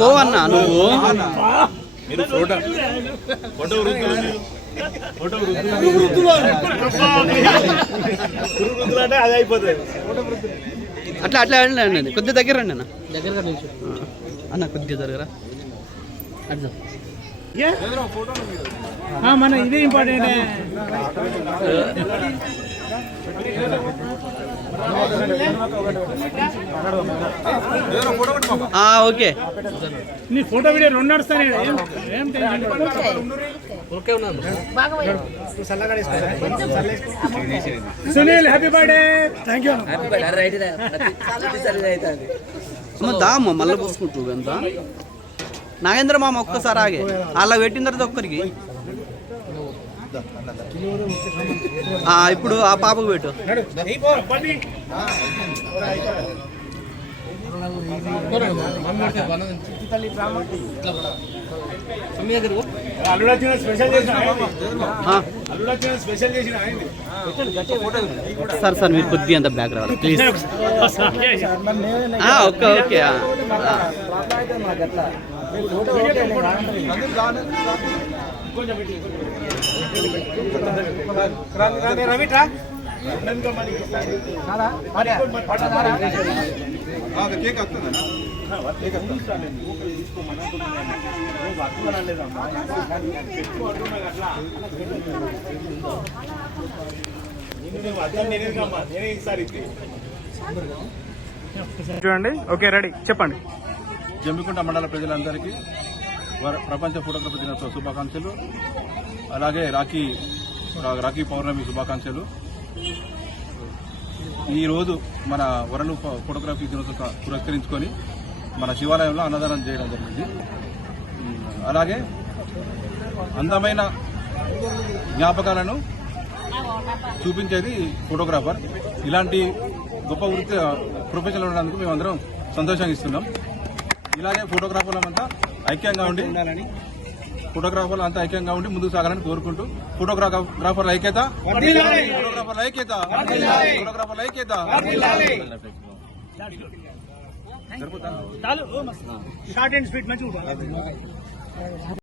పోవన్నా నువ్వు అట్లా అట్లా అండి కొద్దిగా దగ్గర రండి అన్న దగ్గర అన్న కొద్దిగా దగ్గర మన ఇదే ఇంపార్టెంట్. ఓకే నీ ఫోటో వీడియో రెండు నడుస్తానే. Sunil happy birthday. Thank you. దామ్మ మళ్ళీ పూసుకుంటూ ఎంత నాగేంద్ర మామ ఒక్కసారి ఆగే అలా పెట్టిన తర్వాత ఒక్కరికి ఇప్పుడు ఆ పాపకు పెట్టు. సార్ సార్ మీరు కొద్దిగా అంత బ్యాక్ రావాలి ప్లీజ్. ఓకే ఓకే రవిట్రా చూడండి. ఓకే రెడీ చెప్పండి. జమ్మికుంట మండల ప్రజలందరికీ ప్రపంచ ఫోటోగ్రఫీ దినోత్సవ శుభాకాంక్షలు, అలాగే రాఖీ పౌర్ణమి శుభాకాంక్షలు. ఈరోజు మన వరల్డ్ ఫోటోగ్రఫీ దినోత్సవం పురస్కరించుకొని మన శివాలయంలో అన్నదానం చేయడం జరిగింది. అలాగే అందమైన జ్ఞాపకాలను చూపించేది ఫోటోగ్రాఫర్. ఇలాంటి గొప్ప వృత్తి ప్రొఫెషనల్ ఉండడానికి మేమందరం సంతోషంగా ఇస్తున్నాం. ఇలాగే ఫోటోగ్రాఫర్లంతా ఐక్యంగా ఉండి ముందుకు సాగాలని కోరుకుంటూ ఫోటోగ్రాఫర్ల ఐక్యత. షార్ట్ అండ్ స్వీట్ మంచిగా